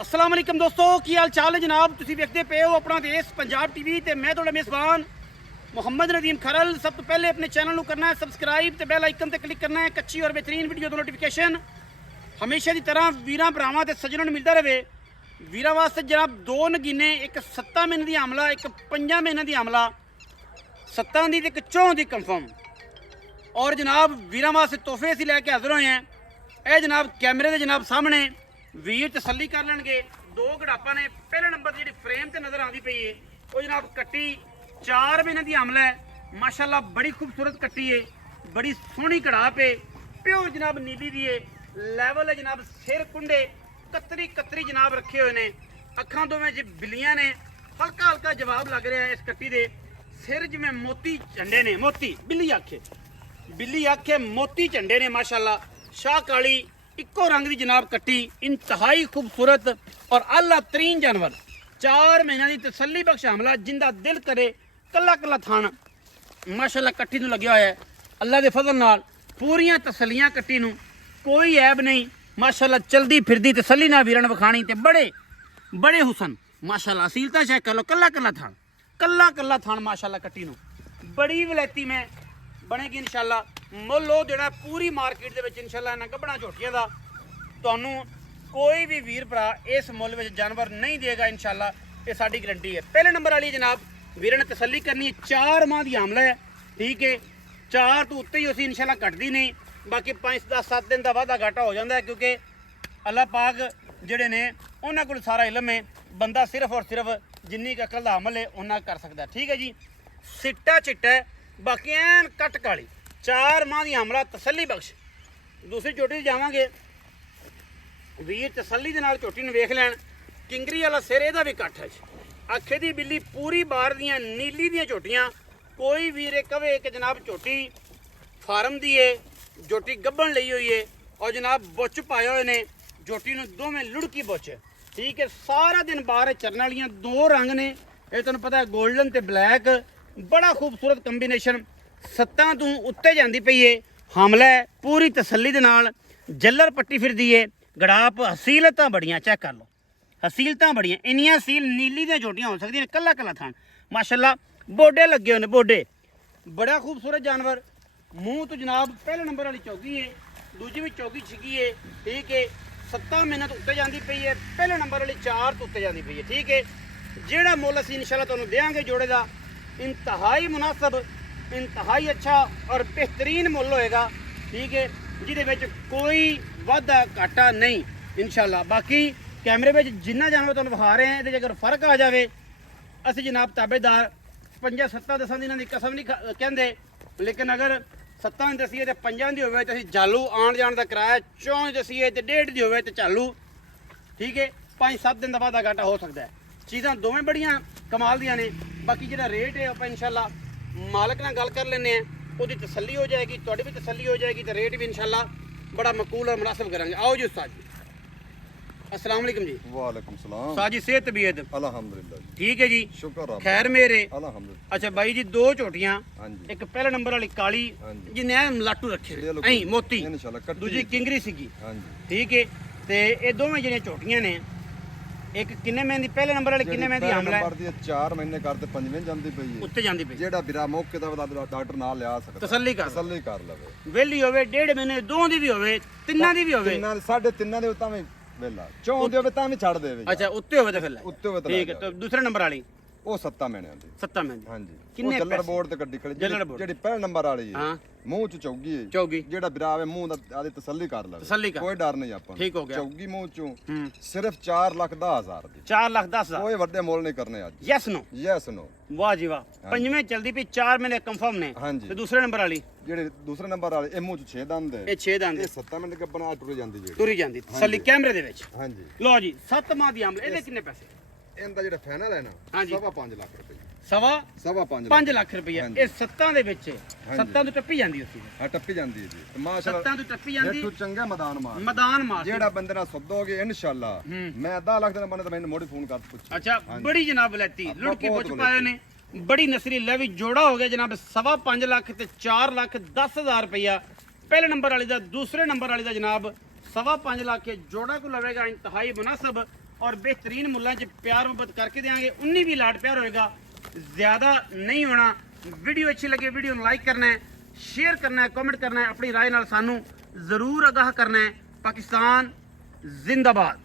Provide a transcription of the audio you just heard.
अस्सलाम वालेकुम दोस्तों की हाल चाल है जनाब। तुसीं वेखदे पे हो अपना देश पंजाब टीवी ते मैं तुहाडा मेज़बान मुहम्मद नदीम खरल। सब तो पहले अपने चैनल को करना है सबसक्राइब ते बेल आइकन ते क्लिक करना है कच्ची और बेहतरीन वीडियो दी नोटिफिकेशन हमेशा की तरह वीरां भरावां ते सज्जनां नूं मिलदा रहे। वीरां वास्ते जनाब दो नगीने, एक 7 महीने दी आमला, एक 5 महीने दी आमला, 7 दी ते एक 4 दी कंफर्म। और जनाब वीरां वास्ते तोहफे असीं लैके हाज़र होए हैं। ਇਹ जनाब कैमरे के जनाब सामने वीर तसल्ली कर लेंगे। दो गड़ापा ने पहले नंबर जी फ्रेम से नज़र आती पई है वो जनाब कट्टी 4 महीने की आमला है। माशाल्लाह बड़ी खूबसूरत कट्टी है, बड़ी सोहनी कड़ाप है, प्योर जनाब नीली दी है, लैवल है जनाब, सिर कुंडे कतरी कतरी जनाब रखे हुए ने, अखां दोवें जी बिल्लियां ने, हल्का हल्का जवाब लग रहा है इस कट्टी दे। सिर जिवें मोती झंडे ने, मोती बिल्ली आखे मोती झंडे ने माशाल्लाह। शाह काली इको रंग की जनाब कट्टी इंतहाई खूबसूरत और आला तरीन जानवर। 4 महीनों की तसल्ली बख्श हमला जिंदा दिल करे कला कला थान माशाल्लाह कट्टी नूं लग्या होया है। अल्लाह के फजल नाल पूरियां तसल्लियां कट्टी नूं, कोई ऐब नहीं माशाल्लाह। चलदी फिरदी तसल्ली नाल वीरां नूं विखाणी ते बड़े हुसन माशाल्लाह। असीलता चेक कर लो, कला कला थान माशाल्लाह कट्टी नूं बड़ी वलैती में बनेगी इंशाल्लाह। मुੱਲ ਉਹ ਜਿਹੜਾ पूरी मार्केट ਦੇ ਵਿੱਚ इंशाल्लाह ਇਹਨਾਂ ਗੱਭਣਾ ਝੋਟੀਆਂ ਦਾ ਤੁਹਾਨੂੰ कोई भी वीर भरा इस मुੱਲ ਵਿੱਚ जानवर नहीं देगा इंशाल्लाह, ये साडी गारंटी है। पहले नंबर वाली जनाब वीर ने तसल्ली करनी है, 4 माह की आमला है, ठीक है। 4 तो उत्ते ही उसी इंशाल्लाह घटदी नहीं, बाकी 5-10-7 दिन का वाधा घाटा हो जाता है क्योंकि अल्लाह पाक ਜਿਹੜੇ ने उन्होंने को सारा इलम है। बंदा सिर्फ और सिर्फ जिन्नी क अकल का अमल है उन्ना कर सकता है, ठीक है जी। सिट्टा चिट्टा है, बाकी एन कट काली 4 माह की आमला तसल्ली बख्श। दूसरी चोटी जावांगे वीर तसल्ली दे नाल चोटी नूं वेख लैण। किंगरी वाला सिर इहदा भी कट है, अखे दी बिल्ली पूरी बार दियां नीली दियां चोटियां। कोई वीर कवे कि जनाब चोटी फार्म दी है, चोटी गब्बन लई हुई है और जनाब बुच पाए हुए ने, चोटी नूं दोवें लुड़की बुच है, ठीक है। सारा दिन बाहर चरन वालियां 2 रंग ने, ये तुहानूं पता है गोल्डन ते ब्लैक, बड़ा खूबसूरत कंबीनेशन। 7 तो उत्ते जाती पई है, हमला है पूरी तसल्ली दे नाल, जल्लर पट्टी फिरदी है, गड़ाप हसीलतां बड़ियां चेक कर लो, हसीलतां बड़ियां, इन्नियां हसील नीली दियां चोटियां हो सकदियां, कला कला थान माशाल्लाह। बोडे लगे हुए ने, बोडे बड़ा खूबसूरत जानवर। मूँह तो जनाब पहले नंबर वाली चौकी है, दूजी भी चौकी छिकी है, ठीक है। 7 महीने तो उत्ते जाती पई है, पहले नंबर वाली 4 तो उत्ते जाती पई है, ठीक है। जिहड़ा मुੱਲ असीं इंशाल्लाह तुहानूं देंगे जोड़े का इंतहाई मुनासिब, इंतहाई अच्छा और बेहतरीन मुੱਲ होएगा, ठीक है, जिहदे विच कोई वाधा घाटा नहीं इंशाल्लाह। बाकी कैमरे में जिन्ना जानवर तुहानूं विखा रहे हैं, ये अगर फर्क आ जाए असीं जनाब ताबेदार 5-7 दिनां दी कसम नहीं कहंदे, लेकिन अगर 7 दसीए तो 5 दी होवे तो असीं चालू आण जाण दा किराया, 4 दसीए तो 1.5 दी होवे तो चालू, ठीक है। 5-7 दिन का वाधा घाटा हो सकता है। चीज़ां दोवें बड़ियां कमाल दियां ने। बाकी जिहड़ा रेट है आपां इंशाल्लाह मालक नाल गल कर लेने हैं, उसकी तसल्ली हो जाएगी, तुहाडी भी तसल्ली हो जाएगी, तो रेट भी इंशाल्लाह बड़ा मकूल और मुनासिब करांगे। आओ जी उस्ताद जी, अस्सलाम वालेकुम जी। वालेकुम सलाम। उस्ताद जी सेहत तबीयत अल्हम्दुलिल्लाह जी, ठीक है जी, शुक्र रब खैर मेरे। अल्हम्दुलिल्लाह। अच्छा भाई जी 2 झोटियां, हाँ जी, एक पहले नंबर वाली काली ਹਾਂਜੀ। जिन्हें ऐ लाटू रखे चलो ऐ मोती, इंशाल्लाह कट्टी दूजी किंगरी सीगी, हाँ जी। ठीक है। ते ये दोवें ਜਿਹੜੀਆਂ ਝੋਟੀਆਂ ਨੇ, एक किन्ने महीने दी पहले नंबर वाली किन्ने महीने दी हमला है, नंबर दी 4 महीने करते 5वें ਜਾਂਦੀ ਪਈ ਹੈ। उत्ते जांदी पई, ਜਿਹੜਾ ਵੀਰਾ ਮੌਕੇ ਦਾ ਡਾਕਟਰ ਨਾਲ ਲਿਆ ਸਕਦਾ, तसल्ली कर ਤਸੱਲੀ ਕਰ ਲਵੇ। वेली होवे 1.5 महीने, 2 दी भी होवे, 3 दी भी होवे। ਤਿੰਨਾਂ ਦੇ 3.5 ਦੇ ਤਾਂ ਵੀ ਵੇਲਾ, 4 ਦੇ ਹੋਵੇ ਤਾਂ ਵੀ ਛੱਡ ਦੇਵੇ। अच्छा उत्ते होवे तो फिर ले, ਉੱਤੇ ਹੋਵੇ ਤਾਂ ठीक है। तो दूसरे नंबर वाली ਉਹ 7 ਮਹੀਨਿਆਂ ਦੀ, 7 महीने ਹਾਂਜੀ। ਕਿੰਨੇ ਉਹ ਜੱਲਰ ਪੈਸੇ? ਬੋਰਡ ਤੇ ਗੱਡੀ ਖੜੀ, ਜੱਲਰ ਬੋਰਡ। ਜਿਹੜੀ ਪਹਿਲੇ ਨੰਬਰ ਵਾਲੀ ਹੈ, हाँ ਮੂੰਹ ਚ ਚੌਗੀ ਹੈ। चौगी ਜਿਹੜਾ ਵੀਰਾ ਆਵੇ ਮੂੰਹ ਦਾ ਆਦੀ ਤਸੱਲੀ ਕਰ ਲਵੇ, तसल्ली कर, ਕੋਈ ਡਰ ਨਹੀਂ ਆਪਾਂ ਨੂੰ। ठीक हो गया। ਚੌਗੀ ਮੂੰਹ ਚੋਂ हम्म ਸਿਰਫ 4,10,000 ਦੀ, 4,10,000 ਕੋਈ ਵੱਡੇ ਮੁੱਲ ਨਹੀਂ ਕਰਨੇ ਅੱਜ। Yes no, yes no. वाह जी वाह। पंजवें चलदी पई 4 महीने कंफर्म ने। ਹਾਂਜੀ। ते दूसरे नंबर वाली ਜਿਹੜੇ ਦੂਸਰੇ ਨੰਬਰ ਵਾਲੇ ਇਹ ਮੂੰਹ ਚ 6 ਦੰਦ ਹੈ, ये 6 दंद ਇਹ 7 ਮਿੰਟ ਕੇ ਬਣਾ ਟੁਰ ਜਾਂਦੀ ਜਿਹੜੀ। तुरी जांदी तसल्ली कैमरे दे विच। ਹਾਂਜੀ। लो जी 7 माह दी आमले, ਇਹਦੇ ਕਿੰਨੇ ਪੈਸੇ? ਇਹਦਾ ਜਿਹੜਾ ਫਾਈਨਲ ਹੈ ਨਾ, ਹਾਂਜੀ। 5.5 ਲੱਖ ਰੁਪਏ। सवा 5.5 ਲੱਖ ਰੁਪਈਆ। ਹਾਂਜੀ। ਇਹ 7 ਦੇ ਵਿੱਚ 7 ਤੋਂ ਟੱਪੀ ਜਾਂਦੀ ਉਸੇ ਹਾਂ ਟੱਪੀ ਜਾਂਦੀ ਹੈ ਜੀ, ਤੇ ਮਾਸ਼ਾਅੱਲਾ 7 ਤੋਂ ਟੱਪੀ ਜਾਂਦੀ ਇੱਥੋਂ ਚੰਗਾ ਮੈਦਾਨ ਮਾਰ। ਮੈਦਾਨ ਮਾਰ ਜਿਹੜਾ ਬੰਦੇ ਨਾਲ ਸੌਦੋਗੇ ਇਨਸ਼ਾਅੱਲਾ, ਹੂੰ। ਮੈਂ 10 ਲੱਖ ਦਾ ਬੰਦਾ ਤਾਂ ਮੈਨੂੰ ਮੋੜੀ ਫੋਨ ਕਰ ਪੁੱਛ। अच्छा बड़ी जनाब लैती ਆਪਾਂ लुड़की ਬਹੁਤ पुछ पाए ने, बड़ी नसरी ले भी जोड़ा हो गया जनाब 5.5 ਲੱਖ ਤੇ 4,10,000 रुपया पहले नंबर वाली का। दूसरे नंबर वाली का जनाब 5.5 ਲੱਖ के जोड़ा को लवेगा इंतहाई मुनासिब ਔਰ ਬਿਹਤਰੀਨ ਮੁੱਲਾਂ 'ਚ ਪਿਆਰ ਮੁਹੱਬਤ ਕਰਕੇ ਦੇਵਾਂਗੇ। ਉਨੀ ਵੀ ਲਾਡ ਪਿਆਰ ਹੋਏਗਾ, ਜ਼ਿਆਦਾ ਨਹੀਂ ਹੋਣਾ। ਵੀਡੀਓ ਅੱਛੀ ਲੱਗੇ ਵੀਡੀਓ ਨੂੰ ਲਾਈਕ ਕਰਨਾ ਹੈ, ਸ਼ੇਅਰ ਕਰਨਾ ਹੈ, ਕਮੈਂਟ ਕਰਨਾ ਹੈ, ਆਪਣੀ ਰਾਏ ਨਾਲ ਸਾਨੂੰ ਜ਼ਰੂਰ ਆਗਾਹ ਕਰਨਾ ਹੈ। ਪਾਕਿਸਤਾਨ ਜ਼ਿੰਦਾਬਾਦ।